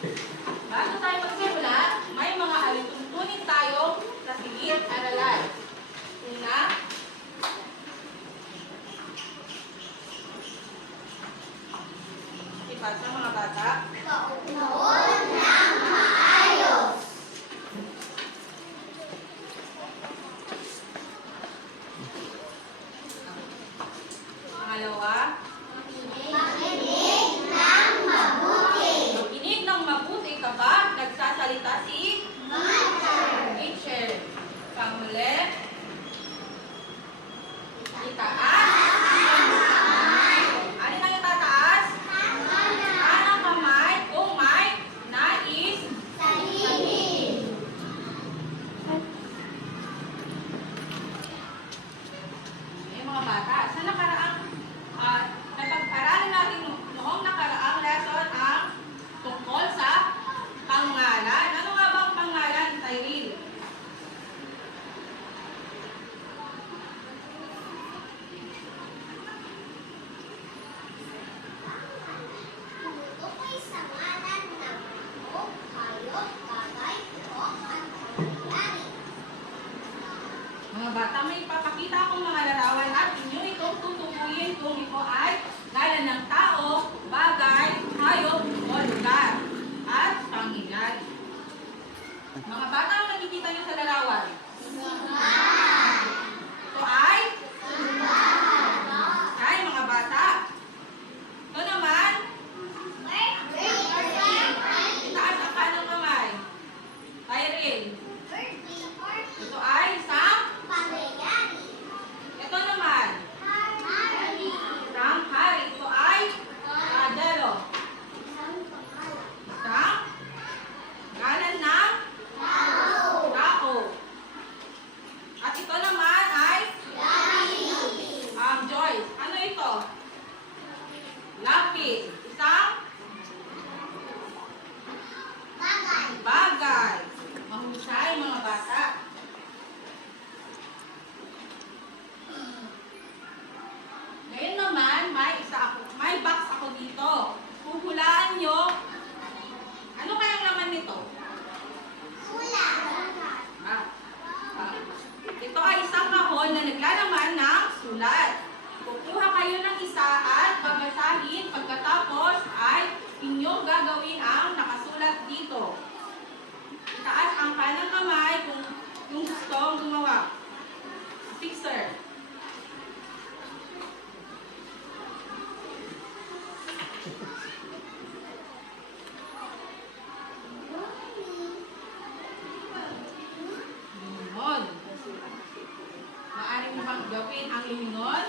Bago tayo magsimula, may mga alituntunin tayo sa silid-aralan. Una, ipasa mga bata. Paunoon ng maayos. Pangalawa, Makinig ng mabuti. makinig ng mabuti kapag nagsasalita si teacher. Panghuli, itaas. Alin ang itataas? Kanang kamay kung may nais. Mga bata, sa nakaraang napag-aralan natin noong nakaraang lesson ang tungkol sa pangalan. Ano nga bang pangalan, Tyrell? Tumutukoy sa ngalan ng tao, hayop, bagay, buhok, at pangyayari. Mga bata, may papakita akong mga larawan at inyo itong tutukuyin kung ito ay ngalan ng tao, bagay, hayop, o lugar, at pangyayari. Mga bata, ang nakikita niyo sa larawan? Ito ay? Ay, mga bata. Ito naman, itaas ang kanang kamay. Tyrell. Ito ay isang? Ito naman, isang hari. Ito ay? Kadero. Isang? Ngalan ng? Tao. At ito naman ay? Joyce. Ano ito? Lapis. Isang? Bagay. Mahusay, mga bata. Ngayon naman, may box ako dito. Huhulaan nyo. Ano kayang laman nito? Ito ay isang kahon na naglalaman ng sulat. Kukuha kayo ng isa at babasahin. Pagkatapos ay inyong gagawin ang nakasulat dito. Itaas ang kanang kamay kung yung gustong gumawa. Fixer. Lingon. Maaari mo bang gawin ang lingon?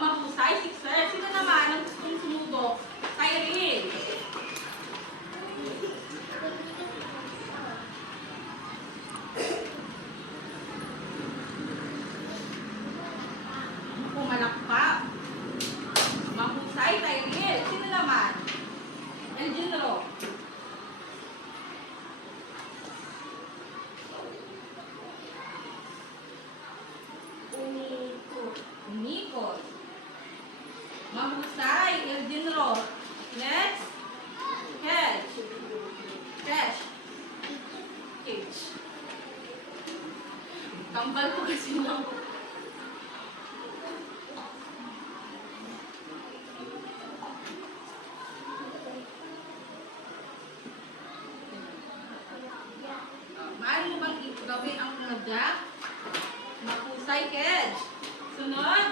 Mahusay, Sixer. Sino naman ang gustong sumubok? Tyrell. Pumalakpak. Mahusay, Tyrell. Sino naman? Elginro. Umikot. Mahusay, Elginro. Next. Catch. Catch. Catch. Kambal ko kasi lang. Maaari mo bang gawin ang madyak? Mahusay, Catch. Sunod.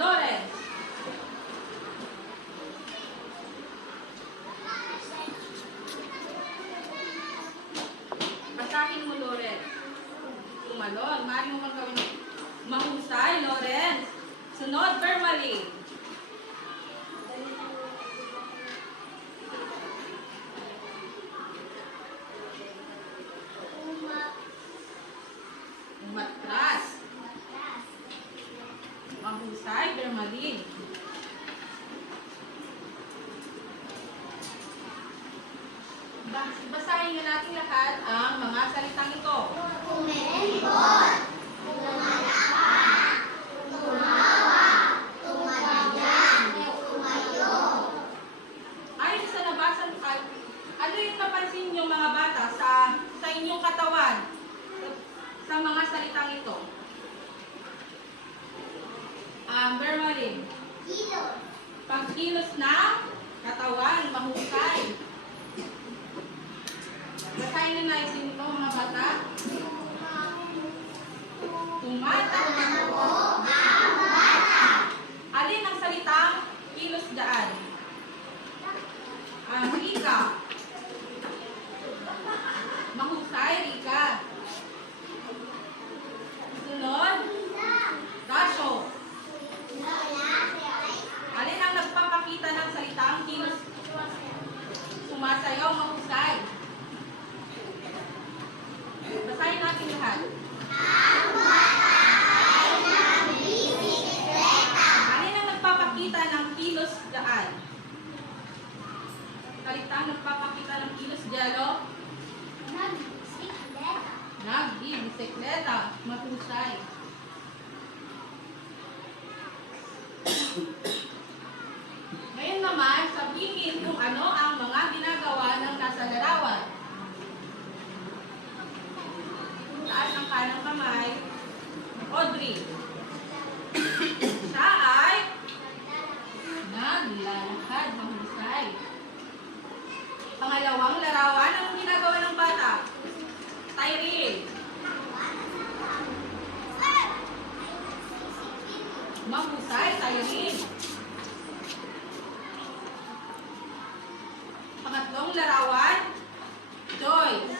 Lawrence. Basahin mo, Lawrence. Tumalon. Maaari mo bang gawin mahusay, Lawrence. Sunod, Vermaline. Matras. Mahusay, Vermaline. Basahin nga natin lahat ang mga salitang ito. Umembon. katawan sa mga salitang ito? Bermalin. Kilos. Pagkilos ng katawan, mahusay. Basahin na natin ito mga bata. Tumatakbo ang bata. Alin ang salitang kilos daan? Rika. Mahusay, Rika. Sunod, Dasyo. Alin ang nagpapakita ng salitang kilos? Sumasayaw, mahusay. Basahin natin lahat. Alin ang nagpapakita ng kilos daan? Salitang nagpapakita ng kilos dialo? Nagbibisikleta. Mahusay. Ngayon naman, sabihin kung ano ang mga ginagawa ng nasa larawan. Taas ang kanang kamay. Audrey. Siya ay naglalakad. Mahusay. Pangalawang larawan, anong ginagawa ng bata? Tyrell. Mahusay, Tyrell. Pangatlong larawan, Joyce.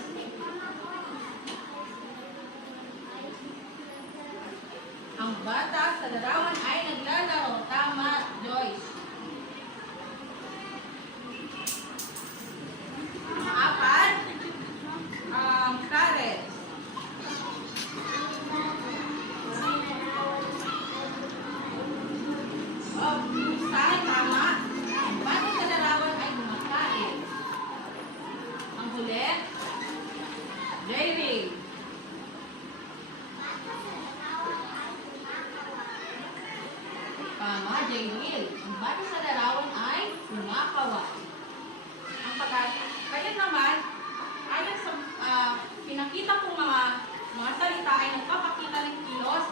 Ang bata sa larawan ay naglalaro. Tama, Joyce. Apat, Karen. Husay, tama. Ang bata sa larawan ay kumakain. Ang huli, Jerry. Tama, Jerry. Ang bata sa larawan ay kumakawa. Ang kaya naman, ayon sa pinakita kong mga salita ay nagpapakita ng kilos.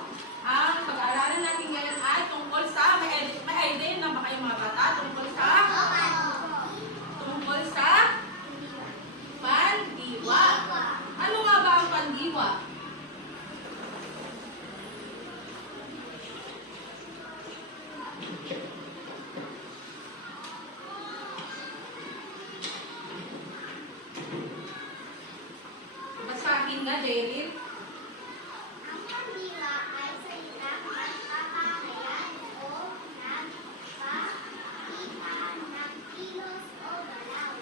Ang pag-aaralan natin ngayon ay tungkol sa, may idea na ba kayo mga bata? Tungkol sa pandiwa. Ano nga ba ang pandiwa? Basahin nga, Jerry. Ang pandiwa ay salitang pagpapahayag o nagpapakita ng kilos o galaw.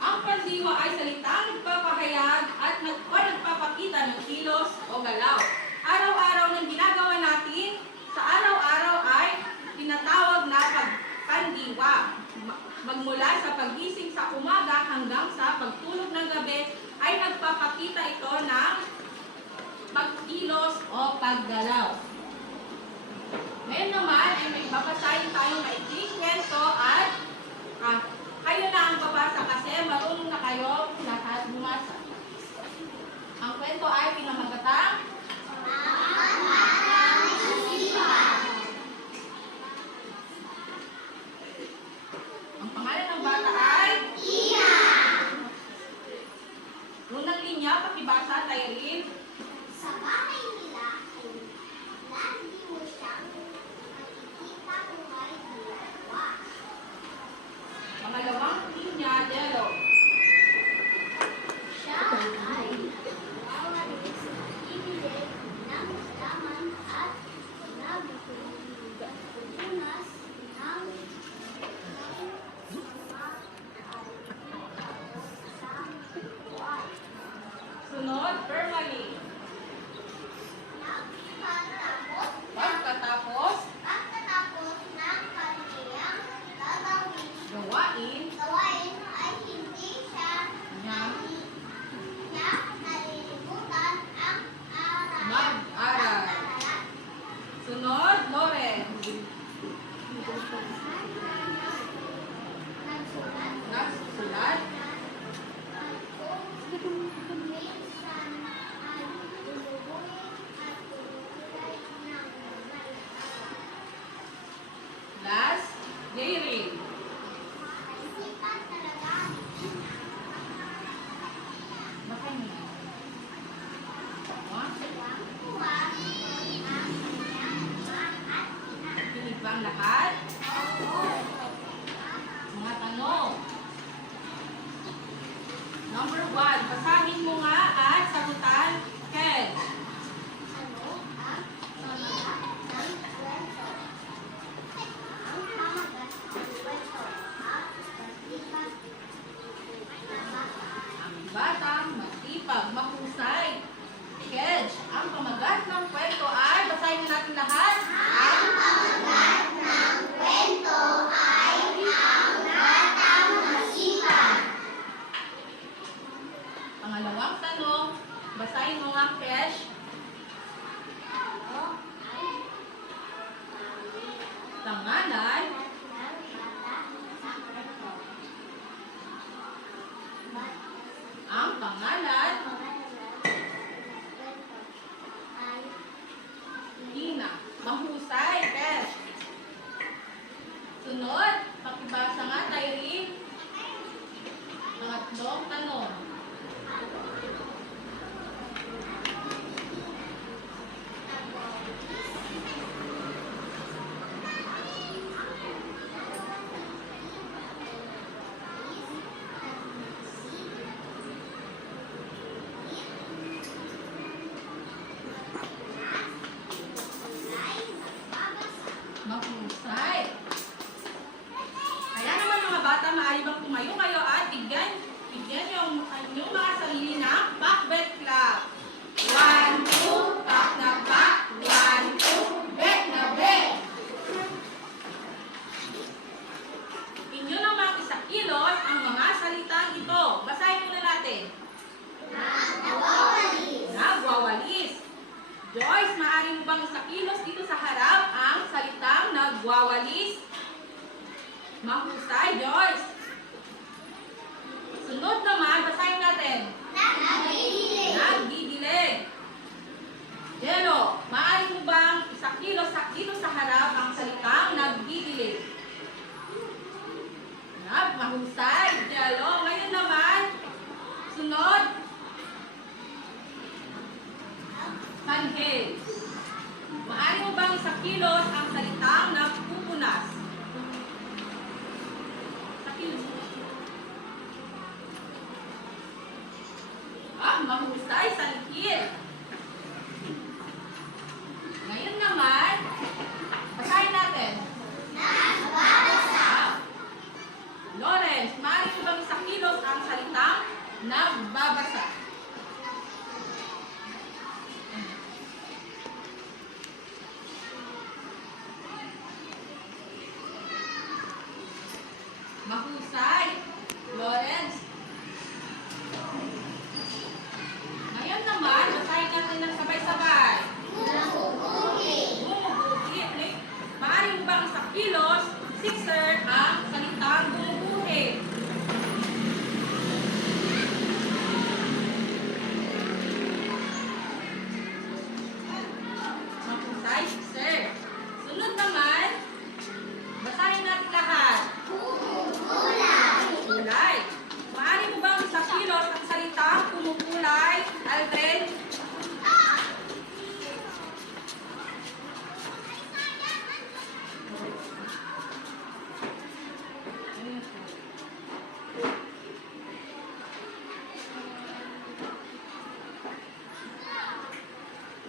Ang pandiwa ay salitang nagpapahayag at nagpapakita ng kilos o galaw. Araw-araw ng ginagawa natin, sa araw-araw ay tinatawag na pandiwa. Magmula sa pagising sa umaga hanggang sa pagtulog ng gabi ay nagpapakita ito ng pagkilos o paggalaw. Ngayon naman ay may babasahin tayong maikling kwento at kayo na ang babasa kasi marunong na kayo lahat bumasa. Ang kwento ay pinamagatang ang pangalan ng bata ay Ina! unang linya, pakibasa, Tyrell. Sa bahay nila ay lagi mo siyang makikita kung may ginagawa. Pangalawang linya, Jello. Siya ay nawawalis sa bibili ng laman at nagpupunas ng Sunod, Bermali. Pagkatapos, ng kaniyang gagawin, gawain, gawain ay hindi Basahin mo na. Oh, Tuwang-tuwa ang kanyang ama at ina. kinig ba ang lahat? Oo. Mga tanong. Number 1, basahin mo nga at sagutan, Ken. Ano ang pamagat ng kwento? Ang pamagat ng kwento at masipag na bata. Ang batang masipag, mahusay. Kedge, ang pamagat ng kwento ay, basahin na natin lahat. Ang pamagat ng kwento ay ang batang masipag. Pangalawang tanong, basahin mo nga, Kesh. Ano ay Pangalan ng bata sa kwento? ang pangalan, Tina. Mahusay, Kesh. Sunod, pakibasa nga, Tyree. Pangatlong tanong. Mahusay. Kaya naman mga bata, maaari bang tumayo kayo at bigyan yung inyong mga sarili ng Pakbet Club. 1, 2, pak na pak. 1, 2, bet na bet. Inyo namang isakilos ang mga salitang ito. Basahin muna natin. Nagwawalis. Joyce, maaari mo bang isakilos dito sa harap ang salitang nagwawalis? Mahusay, Joyce. Sunod naman, basahin natin. Nagdidilig. Jello, maaari mo bang isakilos dito sa harap ang salitang nagdidilig? Mahusay, Jello. Ngayon naman, sunod. Manhid. Maaari mo bang isakilos ang salitang nagpupunas? Sakilos. Mahusay, Sanhil. Ngayon naman, basahin natin. Lawrence, maaari mo bang isakilos ang salitang nagbabasa? Mahusay, Lawrence. Ngayon naman, basahin natin ng sabay-sabay. Gumuguhit. Maaari mo bang isakilos, Sixer, ang salitang gumuguhit? Mahusay, Sixer. Sunod naman, basahin natin lahat. Kulay. Maaari mo bang isakilos ang salitang kumukulay, Aldrin?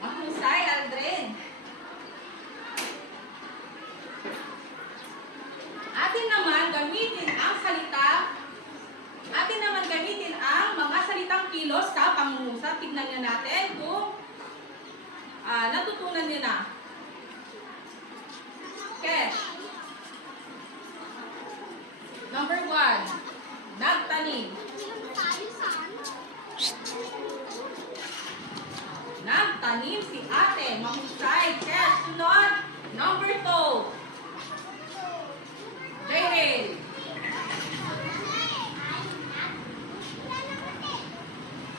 Mahusay, Aldrin. Atin naman gamitin ang mga salitang kilos sa pangungusap. Tignan niyo natin kung natutunan niyo na. Cash. Number 1. Nagtanim. Nagtanim si ate. Mahusay. Cash. Sunod. Number 2. Jayril.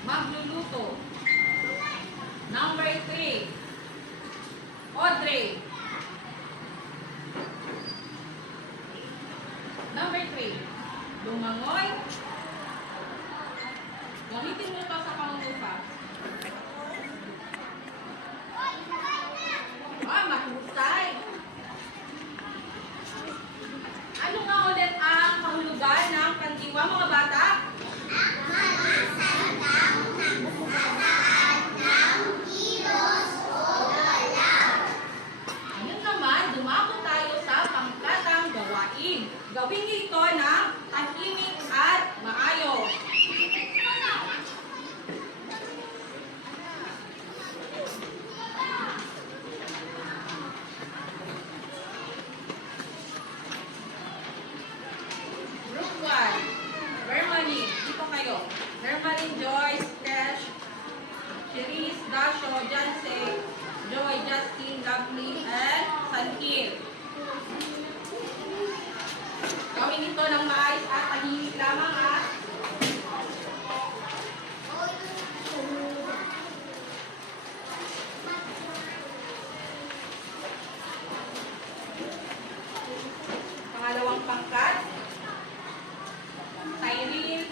Magluluto. Number 3. Audrey. Number 3. Lumangoy. Gamitin mo ito sa pangungusap. Cherise, Dasho, Janse, Joy, Justin, Lovely, and Santil. Gawin ito ng maayos at tahimik lamang ha. Pangalawang pangkat. Cyril,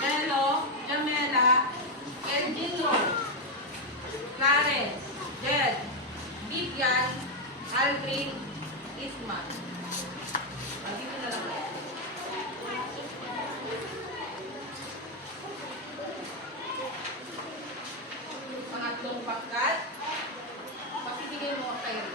Bello, Jamela, Elgino, Clarence, Jed, Vivian, Aldrin, Isma. Dito na lang. Pangatlong pangkat. Pakibigay mo ang Cyril.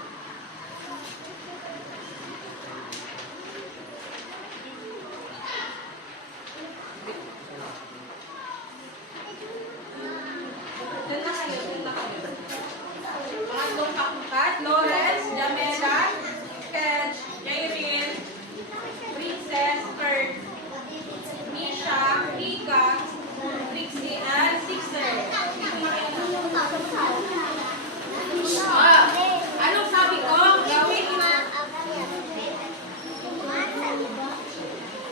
Doon na kayo, doon na kayo. Pangatlong pangkat, Lawrence, Jamela, Kedge, Jairil, Princess, Kurt, Misha, Rika, Trixie, and Sixer. Dito na kayo. Anong sabi ko?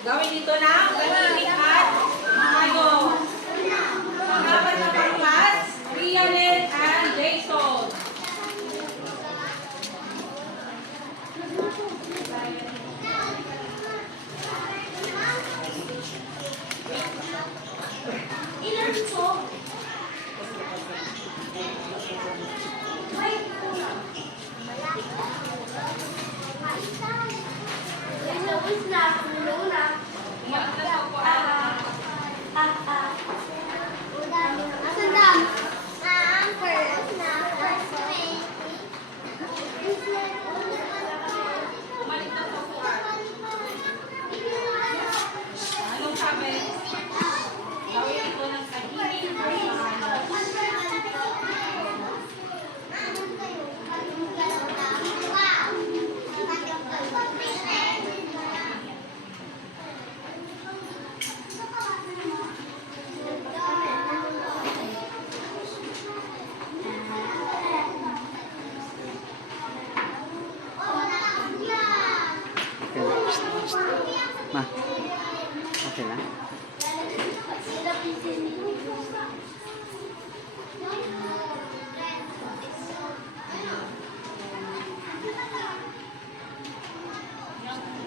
Gawin dito na, tahimik at maayos. Pangapat na pangkat, Rianen and Jason. Umalis na po po. Umalis na po po. Anong sabi? Gawin ito ng tahimik at maayos. Ma, okay na?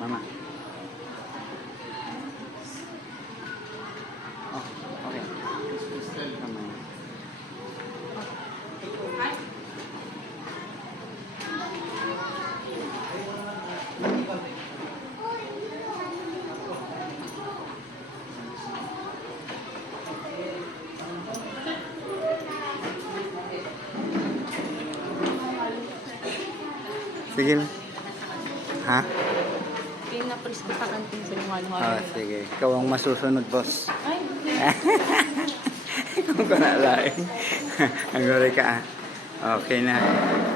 Mama. Oh, okay. Tama na. Ay, Sige na. Ha? Pinapris ko sa kantin sa yung Oh, sige. Ikaw ang masusunod, boss. Ay, Kung ko nalain. Ang gori ka, ah. Okay na.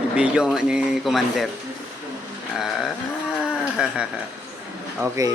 I-video ni Commander. Ah, okay.